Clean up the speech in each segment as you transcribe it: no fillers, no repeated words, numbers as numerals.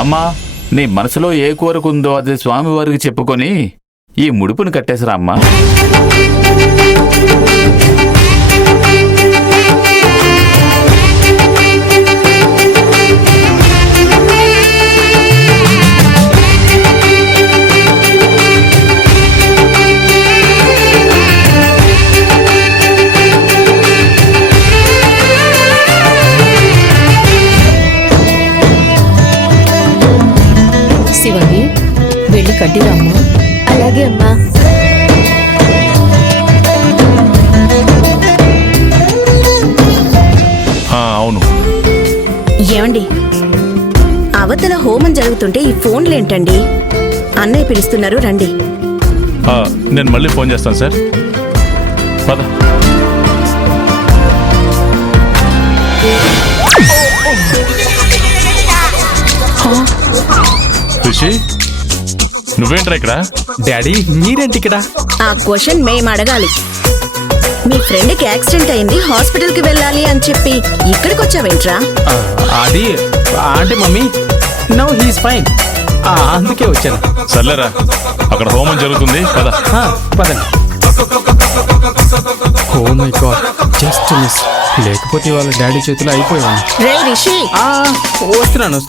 అమ్మా, నీ మనసులో ఏ కోరిక ఉందో అది స్వామివారికి చెప్పుకొని ఈ ముడుపును కట్టేసరా అమ్మా. శివాని, వెళ్ళి కట్టిరామ్మా. అలాగే అమ్మా. అవును. ఏమండి, అవతల హోమం జరుగుతుంటే ఈ ఫోన్లేంటండి? అన్నయ్య పిలుస్తున్నారు, రండి. నేను మళ్ళీ ఫోన్ చేస్తాను సార్. పద. రిషి, నువ్వేంట్రా ఇక్కడ? డాడీ మీరేంటి ఇక్కడ? ఆ క్వశ్చన్ మేము అడగాలి. మీ ఫ్రెండ్కి యాక్సిడెంట్ అయింది, హాస్పిటల్కి వెళ్ళాలి అని చెప్పి ఇక్కడికి వచ్చావేంట్రా? అది అంటే మమ్మీ, నో హీస్ ఫైన్, అందుకే వచ్చాను. సర్లేరా, అక్కడ హోమం జరుగుతుంది, పద. పదండి. Oh my god, just miss. లేకపోతే వాళ్ళ డాడీ చేతిలో అయిపోయాను. రే రిషి, వస్తున్నాను.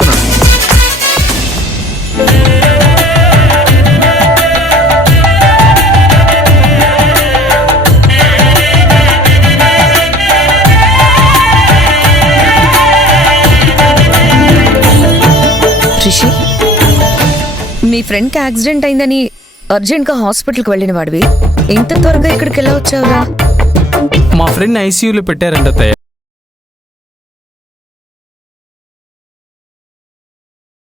రిషి, మీ ఫ్రెండ్కి యాక్సిడెంట్ అయిందని అర్జెంట్గా హాస్పిటల్కి వెళ్ళిన వాడివి ఇంత త్వరగా ఇక్కడికి ఎలా వచ్చావురా? మా ఫ్రెండ్ ఐసీయూలో పెట్టారంట అత్తయ్య.